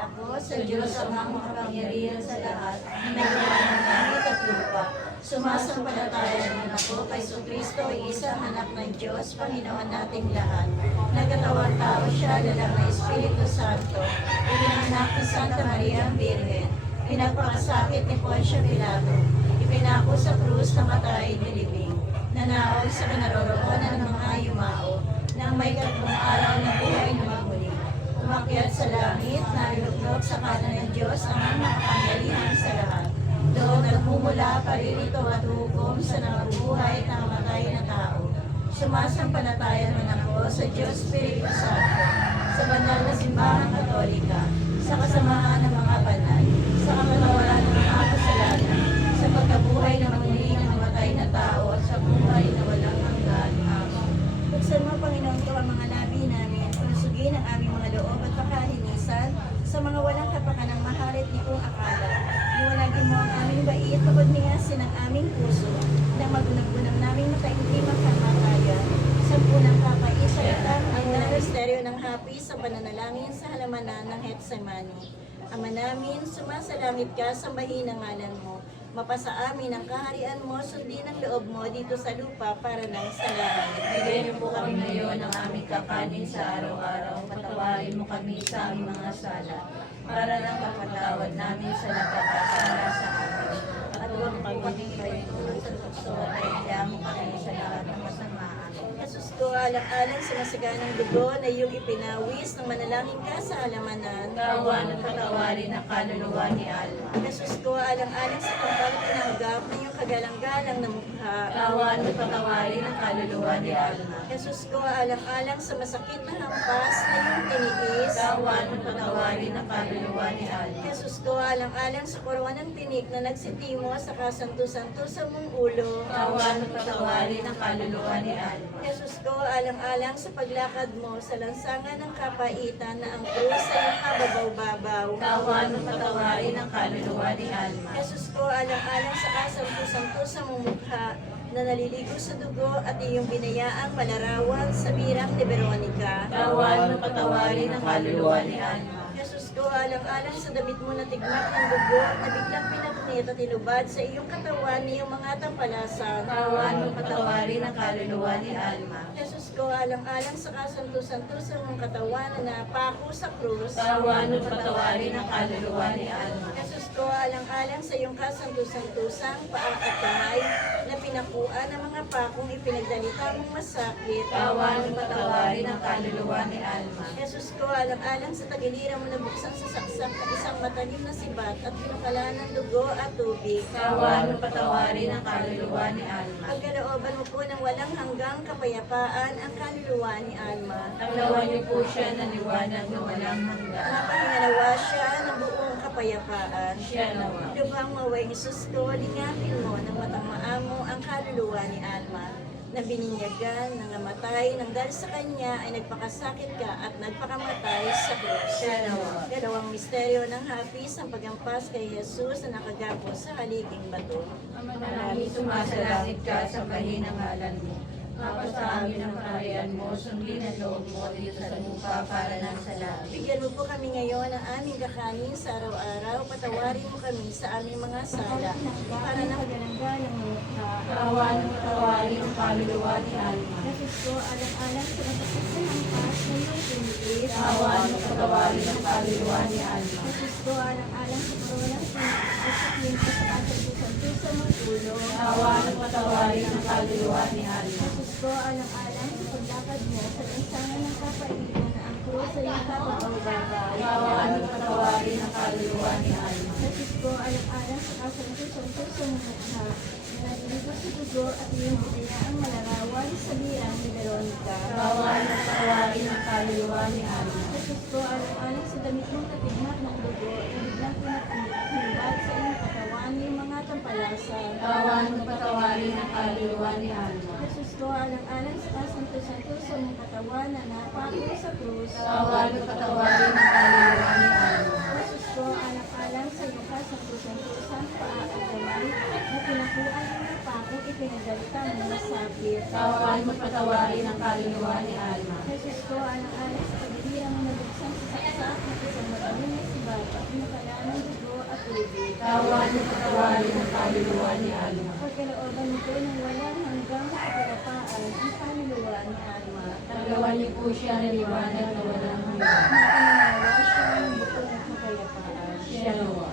ako sa Diyos ang makapangyarihan sa lahat, na may gawa ng langit at lupa. Sumasampalataya naman ako kay Kristo, isang anak ng Diyos, Panginoon nating lahat. Nagkatawang tao siya, dalang ng Espiritu Santo, ipinanganak ni Santa Maria ang Birhen, pinagpakasakit ni Poncio Pilato, ipinako sa krus na matay nilibing, nanaog sa kinaroroonan ng mga yumao, nang may tatlong araw na buhay na magmuli. Umakyat sa langit, naluluklok sa kanan ng Diyos ang makapangyarihan sa lahat. Doon nagmumula paririto at hukom sa nabubuhay at nakamatay na tao. Sumasampalataya naman ako sa Diyos Espiritu Santo, sa banal na simbahang Katolika, sa kasamahan ng mga banal, sa kapatawaran ng mga kasalanan, sa pagkabuhay na muli ng namatay na tao at sa buhay na walang hanggan. Amen. Buksan mo, Panginoon ko, ang mga labi namin, palusugin ang aming mga loob at pakalinisan sa mga walang kapakanang maharit ni kong akala. Iwanagin mo ang aming bait, pagniyasin ang aming puso, nang magunag-gunang naming mataimtim ang kamatayan. Sampunang kapaisalatan ang misteryo ng hapi sa pananalangin sa halamanan ng Getsemani. Ama namin, sumasalangit ka, sambahin ang ngalan mo. Mapasa amin ang kaharian mo, sundin ang loob mo dito sa lupa para nang sa langit. Bigay niyo po kami ngayon ang aming kakanin sa araw-araw. Patawarin mo kami sa aming mga sala, para nang kapatawad namin sa nagkakasala sa amin. At huwag kami paituloy sa tukso at ihiya mo kami sa lahat ng masamaan. Jesus ko, alang-alang sa masaganang dugo na iyong ipinawis ng manalangin ka sa halamanan. Kawan at patawarin ang kaluluwa ni Alma. Jesus ko, alang-alang sa tampang tinanggap na iyong kagalang-galang na mukha. Kawan at patawarin ang kaluluwa ni Alma. Jesus ko, alang-alang sa masakit na hampas na iyong tiniis. Kawan at patawarin ang kaluluwa ni Alma. Jesus ko, alang-alang sa korona ng tinik na nagsitimo sa kasanto-santo sa mong ulo. Kawan at patawarin ang kaluluwa ni Alma. Jesus ko, alang-alang sa paglakad mo sa lansangan ng kapaitan na ang krus sa iyong kababaw-babaw. Kawan at patawarin ang kaluluwa ni Alma. Jesus ko, alang-alang sa kasanto-santo sa mong mukha na naliligo sa dugo at iyong binayaang malarawan sa birak ni Veronica. Kawan at patawarin ang kaluluwa ni Alma. Jesus ko, alang-alang sa damit mo na tigmak ng dugo na biglang pinaknit at inubad sa iyong katawan ni iyong mga tampalasan. Kawan at patawarin ang kaluluwa ni Alma. Jesus ko, alang-alang sa kasanto-santo sa iyong katawan na napako sa krus. Kawan at patawarin ang kaluluwa ni Alma. Jesus ko, alang-alang sa iyong kasanto-santosang paa at kamay na pinakuan ng mga pakong ipinagdalita mong masakit. Kawan at patawarin ang kaluluwa ni Alma. Jesus ko, alang-alang sa tagiliran mo na buksan sa saksak na isang matalim na sibat at pinukalaan ng dugo at tubig. Kawan at patawarin ang kaluluwa ni Alma. Pagkalooban mo po ng walang hanggang kapayapaan ang kaluluwa ni Alma. Taglawan niyo po siya ng liwanag na walang hanggan. Mapahingalawa siya ng buong kapayapaan. Siya nawa. Lubhang maway Jesus ko, lingapin mo ng matang maamo ang kaluluwa ni Alma, na bininyagan, nangamatay, nang dahil sa kanya ay nagpakasakit ka at nagpakamatay sa krus. Siya nawa. Dalawang misteryo ng hapis ang pagampas kay Jesus na nakagapo sa haliging bato. Ama namin, sumasalangit ka, sambahin ang ngalan mo. Mapasa amin ang kaharian mo, sundin ang loob mo dito sa lupa para nang sa langit. Bigyan mo po kami ngayon ng aming kakanin sa araw-araw. Patawarin mo kami sa aming mga sala para na kagalang-galang ng mukha. Kawan at patawarin ang kaluluwa ni Alma. Jesus ko, alang-alang sa masakit na hampas na iyong tiniis. Kawan at patawarin ang kaluluwa ni Alma. Jesus ko, alang-alang sa koronang pagsakin sa kasanto-santo sa mong ulo. Kawan at patawarin ang kaluluwa ni Alma. Jesus ko, alang-alang sa paglakad mo sa lansangan ng kapaitan na ang krus sa iyong kababaw-babaw. Kawan at patawarin ang kaluluwa ni Alma. Jesus ko, alang-alang sa kasanto-santo sa mong mukha na naliligo sa dugo at iyong binayaang malarawan sa birang ni Veronica. Kawan at patawarin ang kaluluwa ni Alma. Jesus ko, alang-alang sa damit mong katigmak ng dugo na biglang pinatulad sa iyong katawan ni mga tampalasan. Kawan at patawarin ang kaluluwa ni Alma. Jesus ko, alang-alang sa kasanto-santo sa mong katawan na napako sa krus. Kawan at patawarin ang kaluluwa ni Alma. Jesus ko, alang-alang sa iyong kasanto-santo sa paa at kamay na pinakuan ng mga pakong ipinagdalita ng masakit. Kawan at patawarin ang kaluluwa ni Alma. Jesus ko, alang-alang sa pagbihirang nabuksan sa saksak ng isang matalim na sibay, at pinakala ng dugo at tubig. Kawan at patawarin ang kaluluwa ni Alma. Pagkalooban nito ng walang hanggang sa kapayapaan ang kaluluwa ni Alma. Tagawan niyo po siya ng liwanag na walang hanggan. Napangalawa siya ng buto ng kapayapaan. Siya nawa.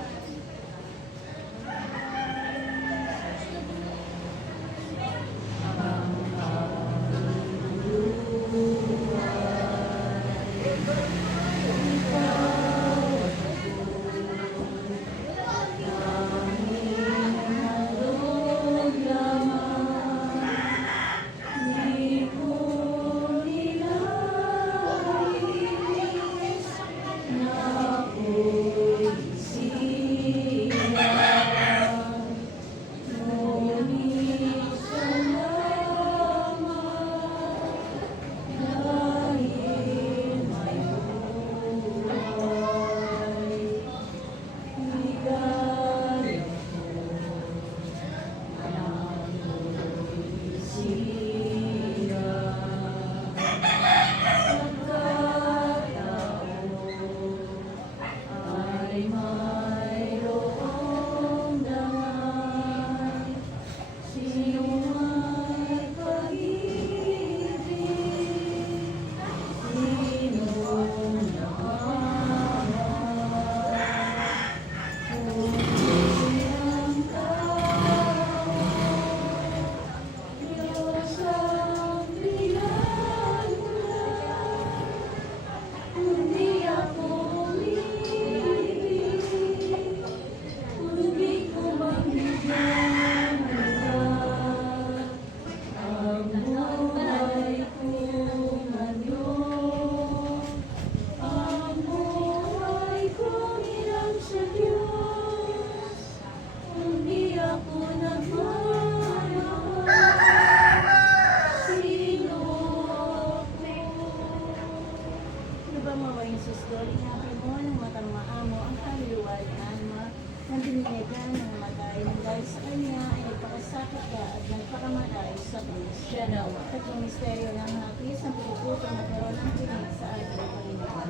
Siya nawa. Tatlong misteryo ng hapis ang pagputo na karoon ng pinig sa ating Panginoon.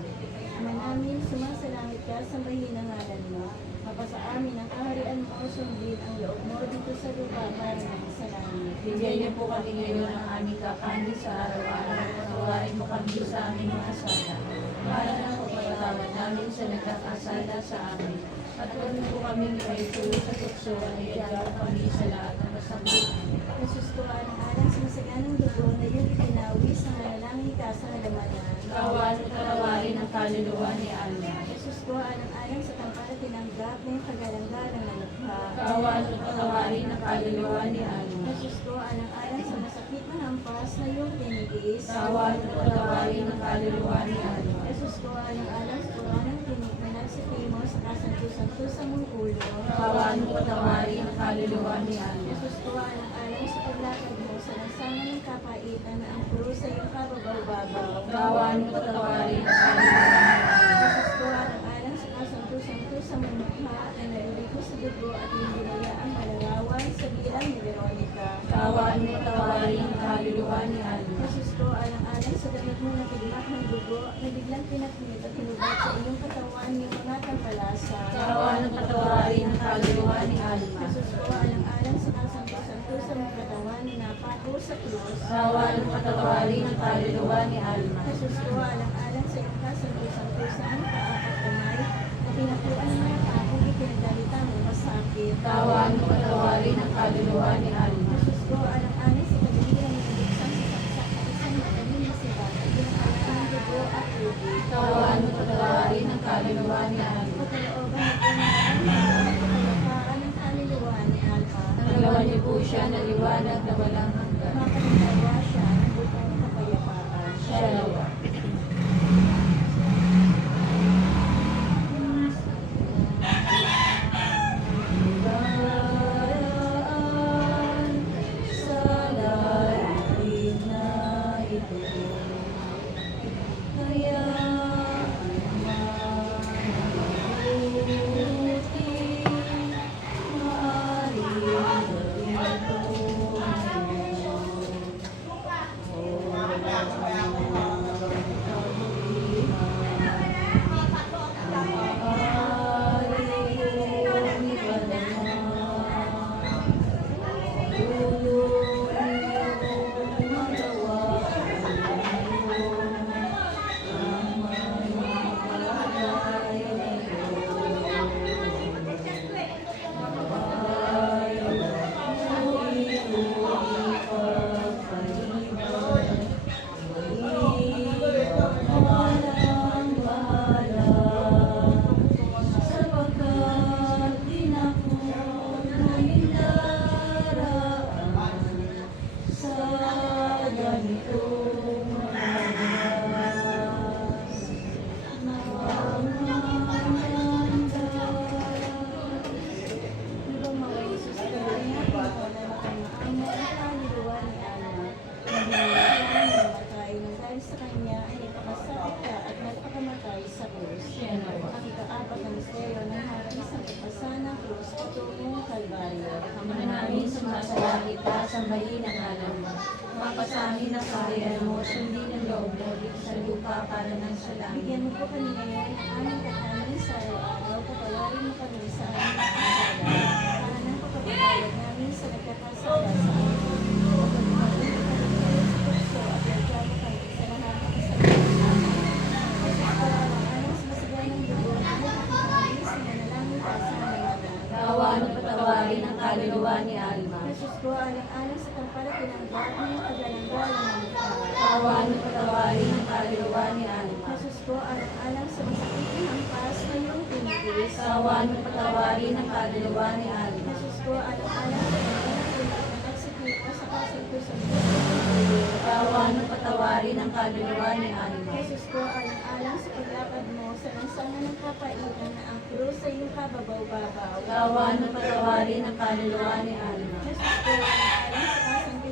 Ama namin, sumasalangit ka, sambahin ang ngalan mo. Mapasa amin ang kaharian mo, sundin ang loob mo dito sa lupa para ng sa langit. Bigyan niyo po kami ngayon ang aming kakanin sa araw-araw. Patawarin mo kami sa aming mga sala. Para na pagpatawad namin sa nagkakasala sa amin. At huwag niyo po kami kaituloy sa tukso at iyaw kami sa lahat ng masama. Jesus ko, alang-alang sa masaganang dugo na iyong itinawis ang nalalangin ka sa halamanan. Kawan at patawarin ang kaluluwa ni Alma. Jesus ko, alang-alang sa tampal at tinanggap na yung kagalang-galang na lukha. Kawan at patawarin ang kaluluwa ni Alma. Jesus ko, alang-alang sa masakit na hampas na iyong tinigis. Kawan at patawarin ang kaluluwa ni Alma. Jesus ko, alang-alang sa tuwanang tinig na nagsipin mo sa kasanto-santo sa mong ulo. Kawan at patawarin ang kaluluwa ni Alma. Jesus ko, alang-alang sa paglakad mo sa lansangan ng kapaitan na ang puro sa iyong kababaw-babaw. Kawan at patawarin ang kaluluwa ni Alma. Jesus ko, alang-alang sa kasanto-santo sa mong mukha na naliligo sa dugo at yung ginaya ang malarawan sa bilang ni Veronica. Kawan at patawarin ang kaluluwa ni Alma. Jesus ko, alang-alang sa damit mo na tigmak ng dugo na biglang pinakit at hinubat sa iyong katawan yung mga tampalasa. Kawan at patawarin ang kaluluwa ni Alma. Jesus ko, alang-alang sa kasanto-santo sa mga katawan na napako sa krus. Kawan at patawarin ang kaluluwa ni Alma. Jesus ko, alang-alang sa iyong kasanto-santo sa ang paa at kamay na pinakuan ng mga tapong itinagdalita mo masakit. Kawan at patawarin ang kaluluwa ni Alma. Jesus ko, alang-alang sa pagdihirang nabuksan sa saksak na isang matalim na sibat at pinakala ng dugo at tubig. Kawan at patawarin ang kaluluwa ni Alma. Pagkalooban na po ng kapayapaan ng kaluluwa ni Alpha. Nagawa niyo po siya na liwanag na walang hanggan. Mapagdalawa siya ng butong kapayapaan. Siya nawa. Sa lalim na ito, kaya kanya ay ipakasakit ka at nagpakamatay sa krus. Ang ikaapat na misteryo ng Haris ang pagpasa ng krus patungong Kalbaryo. Ama namin sumasalangit ka, sambahin ang ngalan mo. Mapasamin ang kaharian mo, sundin ang loob mo dito sa lupa para ng sa langit. Bigyan mo po kami ngayon ng aming kakanin sa araw-araw. Patawarin mo kami sa aming kasalanan. Para ng pagpapatawad namin sa nagkakasala sa amin. Kaawaan mo patawarin ang kaluluwa ni Alma. Jesus ko, alang-alang sa kamparating ng bagay ng kagalang-galang ng mukha. Kaawaan mo patawarin ang kaluluwa ni Alma. Jesus ko, alang-alang sa masakit ng hampas na iyong tinitiis. Kaawaan mo patawarin ang kaluluwa ni Alma. Jesus ko, alang-alang sa pagkakakulit ng pagsiklipo sa kasunod sa Kaawaan mo patawarin ang kaluluwa ni Alma. Jesus ko, alang-alang sa paglakad mo sa lansangan ng kapainan na ang krus sa iyong kababaw-babaw. Kaawaan mo patawarin ang kaluluwa ni Alma. Jesus ko, alang-alang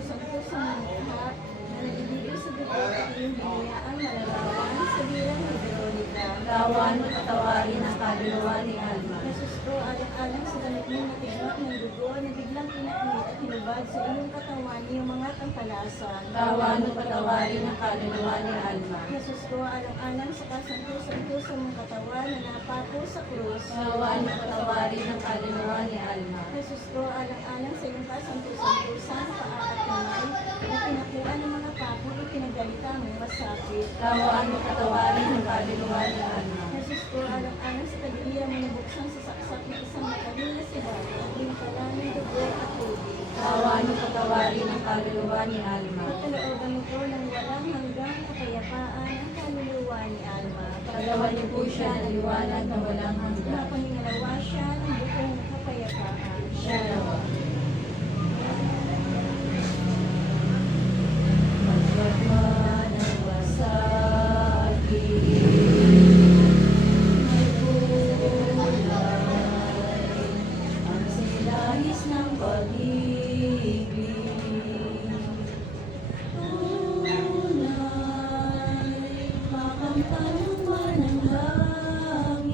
sa kasunod sa mga lahat na naliligo sa dugo at iyong biniyaang malalawan sa bilang ni Veronica. Kaawaan mo patawarin ang kaluluwa ni Alma. Jesus ko, alang-alang sa damit mong natiglak ng dugo na biglang pinaknit at hinubad sa iyong katawan iyong mga tampalasan. Kaawaan mo patawarin ang kaluluwa ni Alma. Jesus ko, alang-alang sa kasantos-santos mong katawan na napapo sa krus. Kaawaan mo patawarin ang kaluluwa ni Alma. Jesus ko, alang-alang sa iyong kasantos-santosan paakat naman na pinakuan ng mga papo at pinaggalita mong masakit. Kaawaan mo patawarin ang kaluluwa ni Alma. Jesus ko, alang-alang sa tagiliran mo nabuksan sa saksak ng isang matalim na sibat at limitalan ng dugo at tubig. Kaawaan mo patawarin ang kaluluwa ni Alma. Kalooban mo po ng walang hanggang kapayapaan ang kaluluwa ni Alma. Pagawan niyo po siya ng liwanag na walang hanggan. Mapangingalawa siya ng buong kapayapaan. Siya nawa. Magpagman ang wasakit. May kulay. Ang silahis ng pag-ibig. Tunay, makamtaluan ng langit.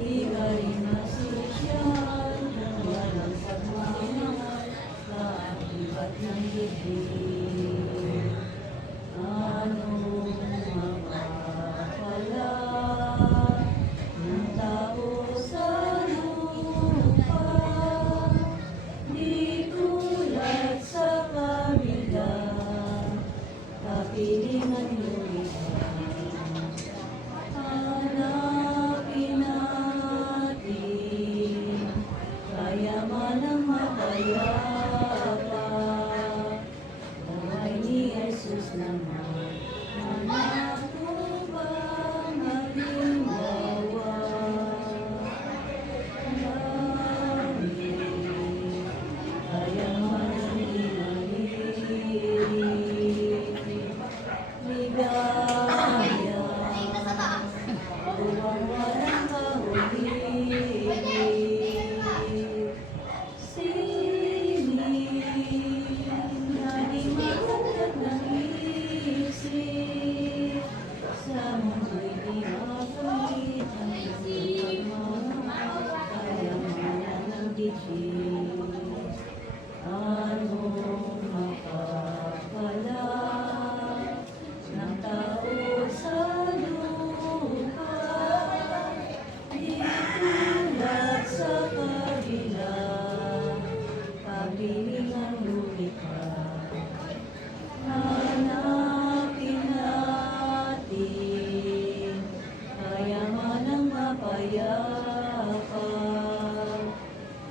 Iba'y masisyal ng walang pagmamahal, kaakibat ng dibdib. Anong mapapala ng tao sa lupa? Di tulad sa kabila, kapilingan lumikha. Hanapin natin kayaman ng mapayapa. Buhay ni Jesus naman, nanatupang halimbawa. Langit, kayaman ng ilalim. Ligaya, buwang walang kahuli. Sining, nadi matagdag ng isip. Sa mundo'y di makamit ang pagmamahal, kayamanan ng digit. Anong mapapala ng tao sa lupa? Di tulad sa kabila, kapilingan lumikha. Hanapin natin kayaman ng mapayapa.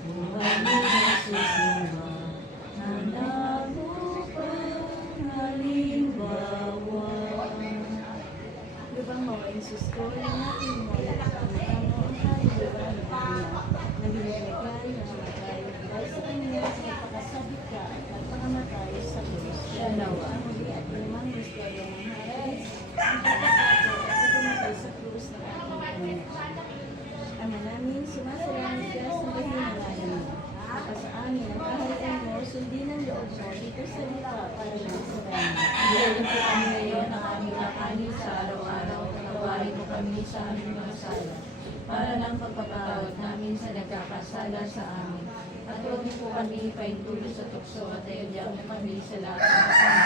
Buhay ni Jesus naman, nanatupang halimbawa. Lubang mawain sus ko, natin mo at pangalaman mo ang kaluluwa ni Alma na binibigay ng mga tayo dahil sa kanya sa pagkakasabit ka at nagpangamatay sa krus. Siya nawa. Ang muli at limang misteryo ng Haris, ang pagkakato at nagpamatay sa krus ng ating Panginoon. Ama namin, sumasalangit ka sa bahin ng ngalan mo. Mapa sa amin ang kaharian mo, sundin ang loob mo dito sa lupa para lang sa langit. Bigyan mo po kami ngayon ng aming kakanin sa araw-araw. Patawarin mo kami sa aming mga sala, para ng pagpapatawad namin sa nagkakasala sa amin. At huwag niyo po kami ipaintulot sa tukso at ayun mo kami sa lahat ng kasama.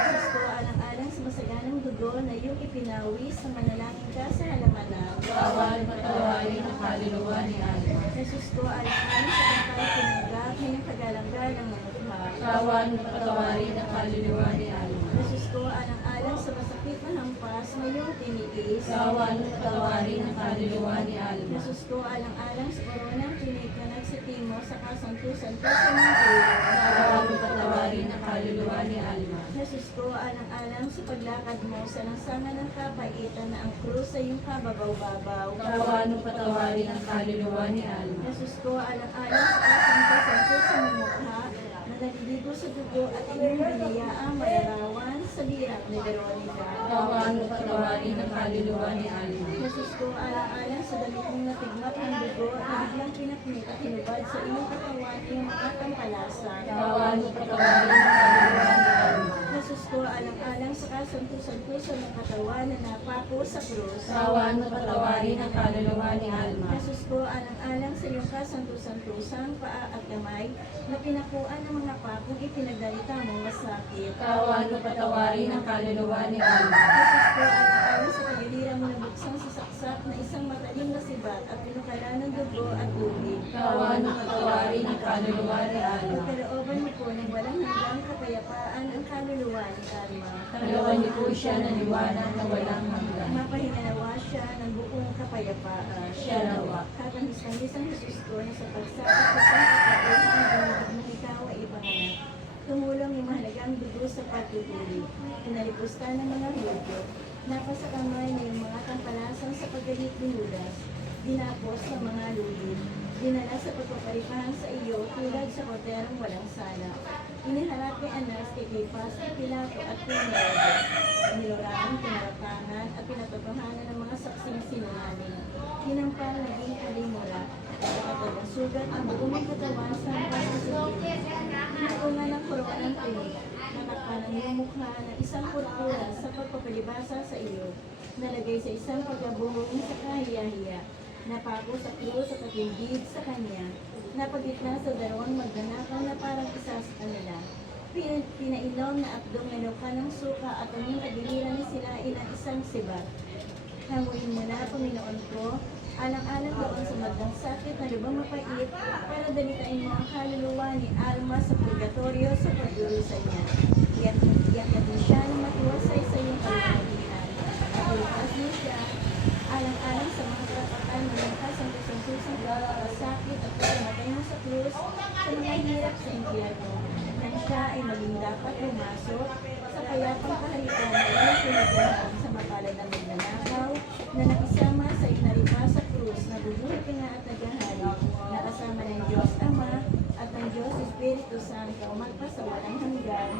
Jesus ko, alang-alang sa masaganang dugo na iyong ipinawis sa manalangin ka sa halamanan. Patawarin patawarin ang kaluluwa ni Alma. Jesus ko, alang-alang sa pagkain pinanggap ng kagalang-galang ng mukha. Patawarin patawarin ang kaluluwa ni Alma. Jesus ko, alang-alang sa masakit na hampas na iyong tiniis. Patawarin ang kaluluwa ni Alma. Jesus ko, alang-alang sa koronang tinig na nagsitimo sa kasantusan ko sa mga ulo. Patawarin ang kaluluwa ni Alma. Jesus ko, alang-alang sa paglakad mo sa lansangan ng kapaitan na ang krus sa iyong kababaw-babaw. Patawarin ang kaluluwa ni Alma. Jesus ko, alang-alang sa kasantusan ko sa mga mukha na naliligo sa dugo at iyong biniyaang malarawan sa birak ni Veronica. Patawarin ang kaluluwa ni Alma. Jesus ko, alang-alang sa damit mong natigmat ng dugo na biglang pinaknit at hinubad sa iyong katawan iyong makakampalasa. Patawarin ang kaluluwa ni Alma. Jesus ko, alang-alang sa kasantusan ko sa mga katawan na napako sa krus. Patawarin ang kaluluwa ni Alma. Jesus ko, alang-alang sa iyong kasantusan-tusang paa at kamay na pinakuan ng mga pakong ipinagdalita mong masakit. Patawarin ang kaluluwa ni Alma. Jesus ko, alang-alang sa pagiliran mo na buksang sasaksak na isang matalim na sibat at pinukalan ng dugo at tubig. Patawarin ang kaluluwa ni Alma. Pagkalooban mo po ng walang hanggang kapayapaan ang kaluluwa ni Alma. Kaluluwa niyo po siya ng liwanag na walang hanggan. Mapahingalawa siya ng buong kapayapaan. Siya nawa. Kakangis-angis ang Jesus ko na sa pagsakit sa pagkakaroon ang dinigid mong ikaw ay ipanganak. Tumulong yung mahalagang dugo sa pagtutuloy. Pinalipos ka ng mga hudyo. Napasa kamay na yung mga kampalasan sa paggalit ni Judas. Dinapos sa mga lulid. Dinala sa pagpaparipahan sa iyo tulad sa korderong walang sala. Iniharap kay Anas, kay Cleopas, kay Pilato at kay Herodes. Niloraan, pinaratangan at pinatotohanan ng mga saksing sinungaling. Hinampal, naging kalimura. Kapatid ang sugat ang buong katawan sa pagkasulit. Hinatungan ng korona ng tinig. Natakpan ang iyong mukha na isang purpura sa pagpapalibasa sa iyo. Nalagay sa isang pagkabuhong sa kahiya-hiya. Napako sa krus at natindig sa kanya. Napagitna sa dalawang magnanakaw na parang isa sa kanila. Pinainom na abdong nanuka ng suka at ang kagiliran ni sila ilang isang sibat. Hanguin mo na, Panginoon ko, alang-alang doon sa magdang sakit na lubang mapait para dalitain mo ang kaluluwa ni Alma sa purgatorio sa pagdurusa niya. Iyak din siya na matiwasay sa iyong kaluluhan. Paglupas niya siya, alang-alang sa mga karapatan na langkas ang kusang-kusang sakit at pagkamatay mo sa krus sa mga hirap sa impyerno. Nang siya ay maging dapat pumasok sa payapang kaharian na iyong pinagdahan sa mapalad na magnanakaw na nakisama sa inaripa sa krus na bubuhay ka nga at naghahari na kasama ng Diyos Ama at ng Diyos Espiritu Santo magpas sa walang hanggan.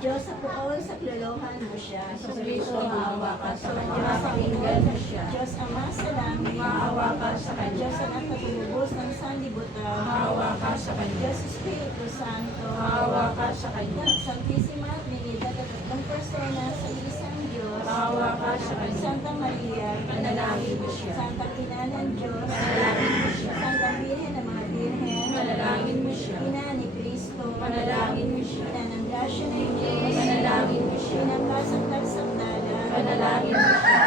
Diyos sa puon sa klolohan mo siya. Sa Kristo, maawa ka sa kanya. Diyos sa Pakinggan mo siya. Diyos Ama sa langit. Maawa ka sa kanya. Diyos anak na tumubos ng sanlibutan. Maawa ka sa kanya. Diyos Espiritu Santo. Maawa ka sa kanya. Santisima Trinidad at tatlong persona sa isang Diyos. Maawa ka sa kanya. Santa Maria. Panalangin mo siya. Santang Ina ng Diyos. Panalangin mo siya. Santang Birhen ng mga Birhen. Panalangin mo siya. Ina ni Cristo. Panalangin mo siya. Ina ng grasya ng Diyos. Panalangin mo siya. Ina ng kasang-kasang-dala. Panalangin mo siya.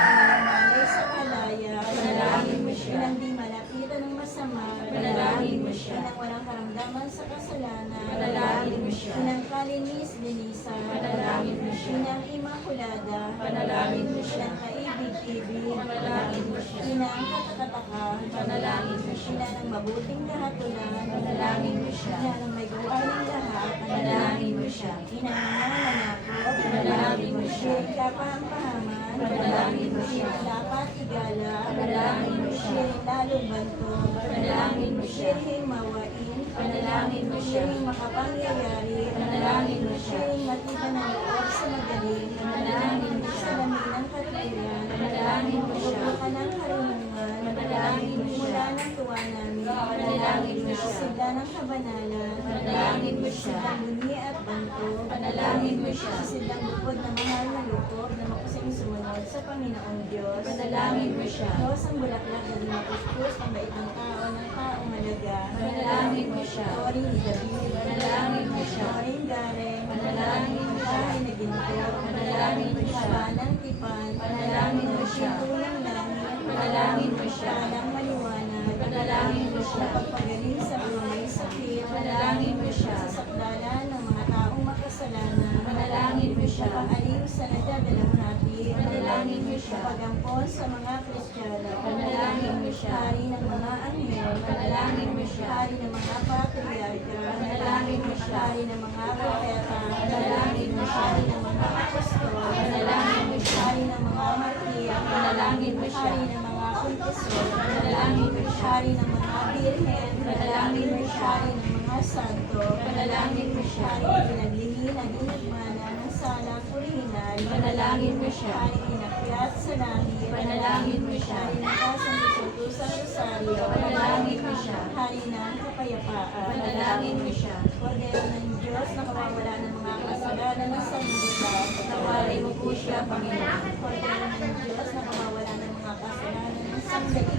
Malay sa kalaya. Panalangin mo siya. Inang di malapitan ng masama. Panalangin mo siya. Inang walang karamdaman sa kasalanan. Panalangin mo siya. Inang kalinis-linisan. Panalangin mo siya. Inang imakulada. Panalangin mo siya. Inang kaibig-ibig. Panalangin mo siya. Inang katakataka. Panalangin mo siya. Inang ng mabuting kahatulan. Panalangin mo siya. Inang ng may gawa ng lahat. Panalangin mo siya. Inang nanganganak. Panalangin mo siya. Siya kapampahaman. Panalangin mo siya. Dapat igala. Panalangin mo siya. Lalong banto. Panalangin mo siya. Siya'y mawain. Panalangin mo siya. Siya'y makapangyayari. Panalangin mo siya. Siya'y matibay ng loob sa magaling. Panalangin mo siya. Sa lamin ng katuwiran. Panalangin mo siya. Huwag ka ng karunungan. Panalangin mo siya. Mula ng tuwa namin. Panalangin mo siya. Sigla ng kabanalan. Panalangin mo siya. Sigla muni at banta. Santo, Panalangin mo siya. Sa silang bukod na mahal na loob na makusing sumunod sa Panginoong Diyos. Panalangin mo siya. Diyos ang bulaklak na dimapuspos ang bait ng taong halaga. Panalangin mo siya. Tori ni David. Panalangin mo siya. Tori Gareng. Panalangin mo siya. Bahay na ginto. Panalangin mo siya. Habanang tipan. Panalangin mo siya. Pintulang langit. Panalangin mo siya. Talang maliwanag. Panalangin mo siya. Pagpagaling sa mga may sakit. Panalangin mo siya. Sa sakdalan ng mga taong makasalanan. Panalangin mo siya. Pag-aliw sa nadadalamhati. Panalangin mo siya. Pag-ampon sa mga Kristiyano. Panalangin mo siya. Hari ng mga anghel. Panalangin mo siya. Hari ng mga patriarka. Panalangin mo siya. Hari ng mga propeta. Panalangin mo siya. Hari ng mga apostol. Panalangin mo siya. Hari ng mga martir. Panalangin mo siya. Hari ng mga konfesor. Panalangin mo siya. Hari ng mga birhen. Panalangin mo siya. Hari ng mga santo. Panalangin mo siya. Hari ng pinaglihi na ginagmana ng sala orihinal. Panalangin mo siya. Hari inakyat sa langit. Panalangin mo siya. Hari ng kasantusang rosaryo. Panalangin mo siya. Hari ng kapayapaan. Panalangin mo siya. Kordero ng Diyos na kawawala ng mga kasalanan ng sanlibutan. Patawarin mo po siya, Panginoon. Kordero ng Diyos na kawawala ng mga kasalanan ng sanlibutan.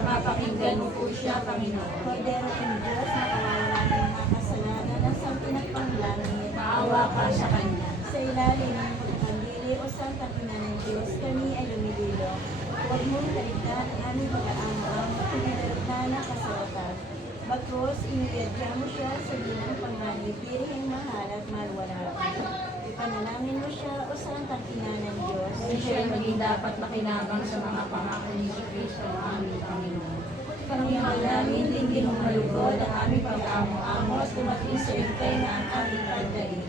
Mapapakinggan mo po siya, Panginoon. Kordero ng Diyos na kawawala ng mga kasalanan ng sanpinagpanglangit. Maawa ka sa Kanya. Sa ilalim ng pagkakandili o santang ina ng Diyos, kami ay lumililo. Huwag mong kaligtaan ang aming pag-aamang at pinagdarugtan na kasawatan. Bagkus, iniyadya mo siya sa ginang panganib, dirihing mahal at malwalhati. Ipanalangin mo siya o santang ina ng Diyos. Kung siya'y maging dapat makinabang sa mga pangako ni Kristo ang aming Panginoon. Panginoon namin, dinggin mong malugod ang aming pag-amo-amo at tumating sa ipay na ang aming pagdating.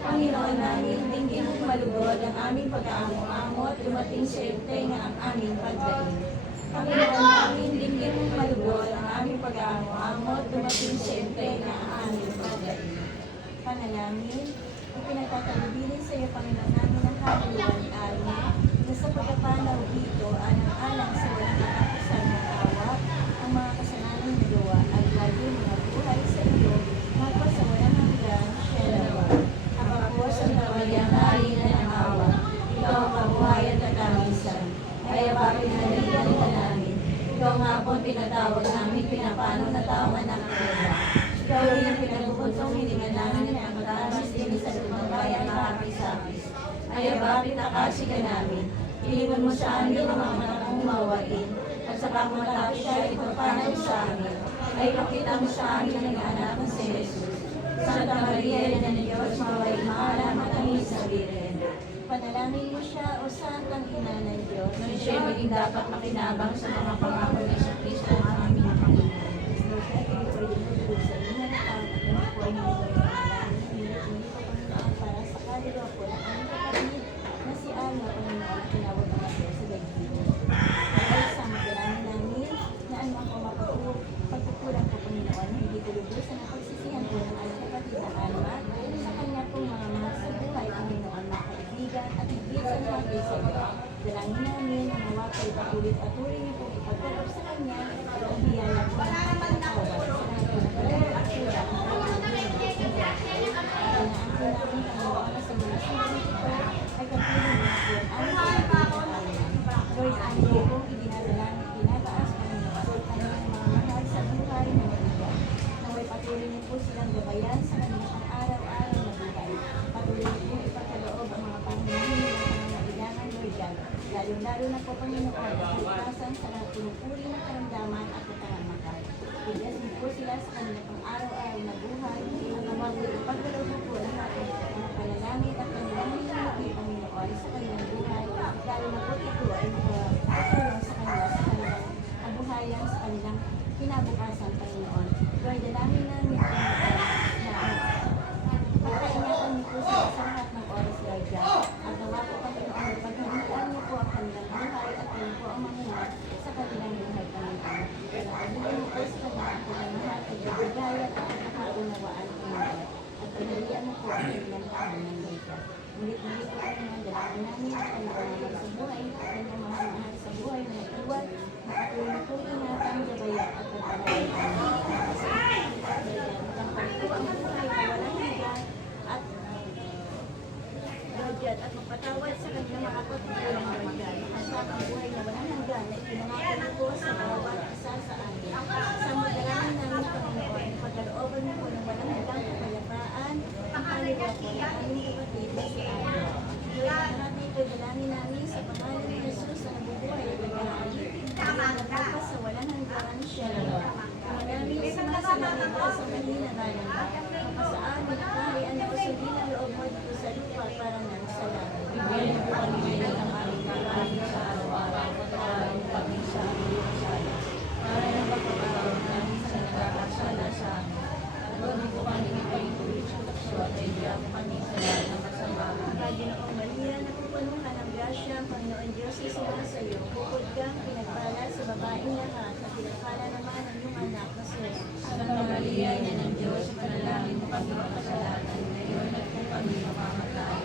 Panginoon namin, dinggin mong malugod ang aming pag-amo-amo at tumating sa ipay na ang aming pagdating. Panginoon namin, dinggin mong malugod ang aming pag-amo-amo at tumating sa ipay na ang aming pagdating. Panalangin, ipinagtatalubilin sa iyo, Panginoon namin ang haliwan alma, na sa pagkapanaw dito, alang-alang sa walang katapusan ng awa, ang mga kasalanan na gawa, at lagi mga buhay sa iyo, magpasawalan hanggang Shelawa. Ang kapos ang kawalyang na ng awa, ikaw ang kabuhayan at kamisan. Kaya bakit nalitan ka namin? Ikaw nga po ang pinatawag namin, pinapano na tawan ng kaya. Ikaw rin ang pinagpupuntong hiningan namin ang pagkakas din sa lumang bayan makakisapis. Kaya bakit nakasi ka namin? Iliwan mo sa amin ang mga matang mawain, at sa pagmatapos siya ipapanaw sa amin, ay pakita mo sa amin ang anak ng si Jesus. Santa Maria, Ina ng Diyos, maway maalam at amin sa Birhen. Panalangin mo siya o santang ina ng Diyos. Kung siya'y maging dapat makinabang sa mga pangako ni Kristo ang aming Panginoon. Para sa kaluluwa po ng aming kapatid na si Alma, Panginoon, tinawag ng Diyos sa daigdig. Kaya sa magdalangin namin na anumang pagkukulang po, Panginoon, hindi ko lubusan ang pagsisihan po ng aming kapatid na Alma sa kanya pong mga mahal sa buhay, Panginoon, mga kaibigan at higit sa lahat ay sa iyo. Dalangin namin na mawapay patuloy-patuloy niyo po ipagkaloob sa kanya ang biyaya po ng pagkakatawa sa lahat po ng pagkakakula ng namin Panginoon na sa mga sinabi ito ay kapiling na po ang aming Lord, ang pong idinadalangin, tinataas Panginoon, kanyang mga mahal sa buhay na naligan. Naway patuloy niyo po silang gabayan sa kanilang pang-araw-araw na buhay. Patuloy niyo po ipagkaloob ang mga panghihingi ng pangangailangan, Lord God. Lalo-lalo na po, Panginoon, ang kalikasan sa lahat pinupuri ng karamdaman at kapangamakan. Ilas niyo po sila sa kanilang pang-araw-araw na buhay at nawagoy ipagkaloob po lahat ng mga panalangin at kanilang hinihintay, Panginoon, sa kanilang buhay. Lalo na po ito ay makatulong sa kanila sa kanilang kabuhayan, sa kanilang kinabukasan, Panginoon. Lord, dalangin namin, Panginoon, na pagkaingatan niyo po sila sa lahat ng oras, Lord God. At nawa po, Panginoon, paghahalian niyo po ang kanilang buhay at kayo po ang manunod sa kanilang buhay, Panginoon. Pagkahilan niyo po sa kanilang pagmamahal, pagbibigayan at pagkakaunawaan, Panginoon. At paghahalian mo po ang kanilang tahanan, Lord God. Mulit-mulit po, Panginoon, dalangin namin ang kanilang mahal sa buhay, kanilang mahal sa buhay na nag-iwan, makatuloy po ingatan, gabayan at pagpapalain, Panginoon. At sa mga ang buhay na walang higa at pagbigyan at magpatawad sa kanilang mga pagkukulang na bagay. Kasama ang buhay na walang hanggan na ipinangako mo po sa bawat isa sa amin. Sa madalangin namin, Panginoon, pagkalooban mo po ng walang hanggang kapayapaan, ang kaliwa po ng aming kapatid na si Ana. Ngayon ang lahat ito, dalangin namin sa pangalan ni Jesus na nabubuhay at nag-aalip. Nagpapagpas sa walang hanggan siya. Namin sumasalangit ka sa mahina ngalan mo. Kapasaan mo na kaharian na usubin ang loob mo dito sa lupa para nang sa langit. Bigyan niyo po kami ngayon ng aming kakanin sa araw-araw. Patawarin mo kami sa aming mga sala. Para ng pagpapatawad namin sa nagkakasala sa amin. At huwag niyo po kami ipahintulot sa tukso at idiyak mo kami sa lahat ng masama. Paginoong Maria, napupuno ka ng grasya, ang Panginoon Diyos ay sumasayo. Bukod kang pinagpala sa babaeng lahat at pinagpala naman ang iyong anak na si Jesus. Santa Maria, Ina ng Diyos, panalangin mo kami makasalanan. Ngayon at kung kami mamamatay.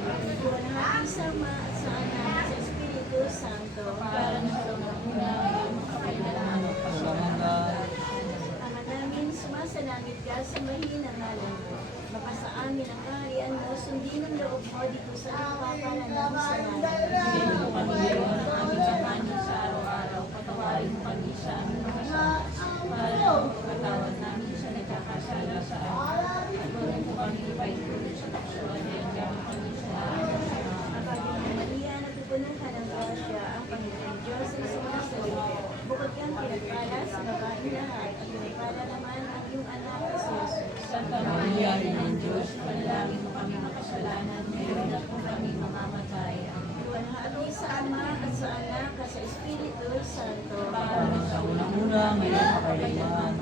Buwan ng ating sama at sa anak at sa Espiritu Santo. Para na sa una, ngayon makapailanman at pasalamatan. Ama namin, sumasalangit ka sa mahinang ngalan mo. Mapasa amin ang kaharian mo, sundin ang loob mo dito sa lupa para nang sa langit. Bigyan mo kami ngayon ang aming kakanin sa araw-araw. Patawarin mo kami sa aming mga sala. Para ng pagpapatawad namin sa nagkakasala sa amin. At huwag mo kami ipahintulot sa tukso at idiyak mo kami sa lahat ng masama. Paginoong Maria, napupuno ka ng grasya, ang Panginoon Diyos ay sumasayo. Bukod kang pinagpala sa babaeng lahat at pinagpala naman ang iyong anak na si Jesus. Santa Maria, Ina ng Diyos, panalangin mo kami makasalanan. Ngayon at kung kami mamamatay. Iwan ang ating sa Ama at sa Anak at sa Espiritu Santo. Para sa unang-una, ngayon makailanman.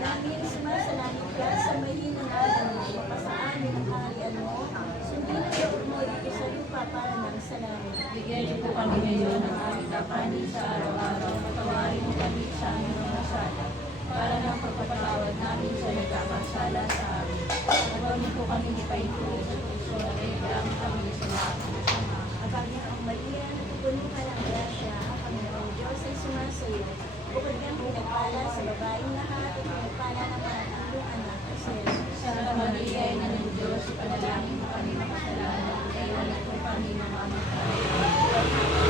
Namin sumasalangit ka sa mahinang ngalan mo. Mapasa amin ang kaharian mo, sundin ang loob mo dito sa lupa para nang sa langit. Bigyan niyo po kami ngayon ng aming kakanin sa araw-araw. Patawarin mo kami sa aming mga sala. Para ng pagpapatawad namin sa nagkakasala sa amin. At huwag niyo po kami ipahintulot sa tukso at idiyak mo kami sa lahat ng masama. Ang Panginoong Maria, napupuno ka ng grasya, ang Panginoong Diyos ay sumasayo. Bukod kang pinagpala sa babaeng lahat at pinagpala naman ang iyong anak na si Jesus. Santa Maria, Ina ng Diyos, panalangin mo kami makasalanan. Ngayon at kung kami mamamatay.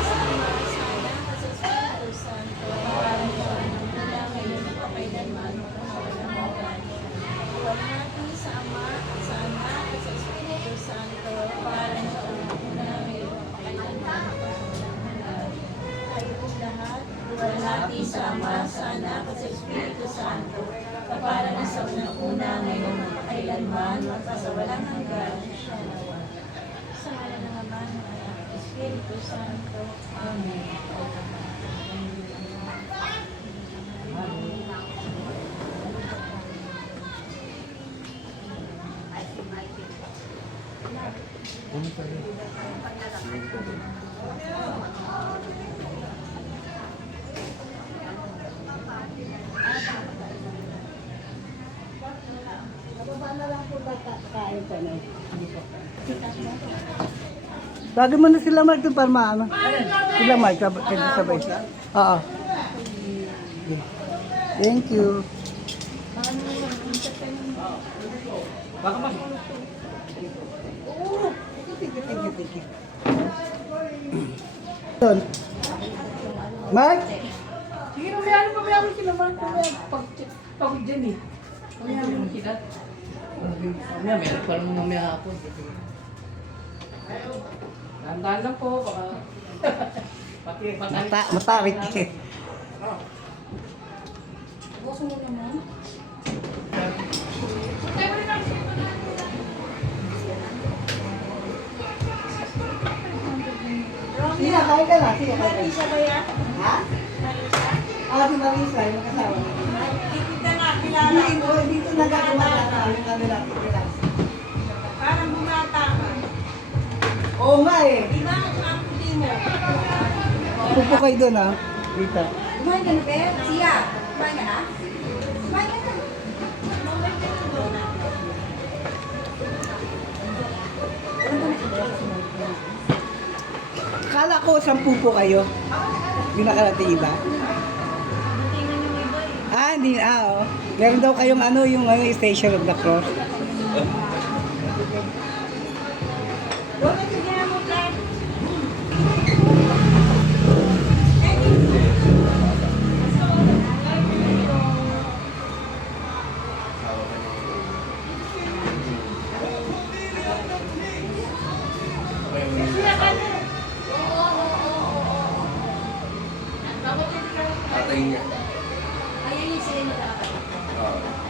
Sa Ama, sa Anak at sa Espiritu Santo. Para sa unang-una, ngayon at kailanman, walang hanggan. Iwan natin sa Ama at sa Anak at sa Espiritu Santo. Para sa unang-una, ngayon at kailanman, walang hanggan. Kayo po lahat, Iwan natin sa Ama, sa Anak at sa Espiritu Santo. Para na sa unang-una, ngayon at kailanman, magpasawalang hanggan. siya nawa. Sa ngalan ng Ama, ng Anak, at Espiritu Santo. Amen. Lagi mo na sila Mark doon para maano. Sila Mark, sabay. Oo. Okay. Thank you. Thank you. Doon. Mark? Sige, mamaya mo sila, Mark. Pagod dyan eh. Mamaya mo sila. Mamaya, meron pa naman mamaya hapon. Dahan-dahan lang po, baka... Matarik. Bukas mo naman. Sige, kain ka na. Sige, kain ka na. Marisa ba yan? Ha? Marisa? Si Marisa, yung kasama. Dito ka nga, kilala. Dito nagagawa na yung ano natin. Parang bumata ka. Oo nga eh. Di ba ang puti mo? Pupo kayo doon ha. Dito. Kumain ka na, Beth? Siya, kumain ka na? Kumain ka na. Kala ko 10 po kayo. Yung nakarating iba. Hindi. Oh. Meron daw kayong ano, yung Station of the Cross. Tatay niya. Ayun yung sila nagkakataon. Oo.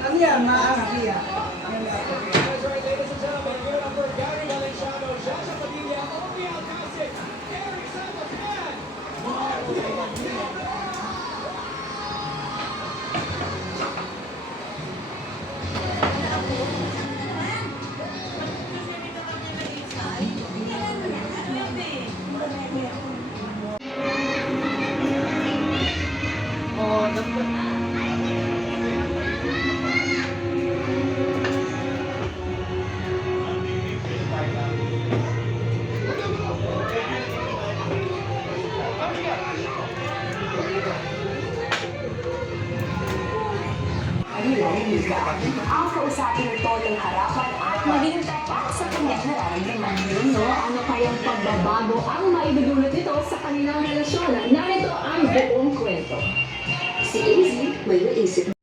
Ano yan? Maangas yan. Ang kausapin ito ng harapan at maging tapat sa kanyang nararamdaman. No, ano kayang pagbabago ang maidudulot nito sa kanilang relasyon? Narito ang buong kwento. Si Izzy may naisip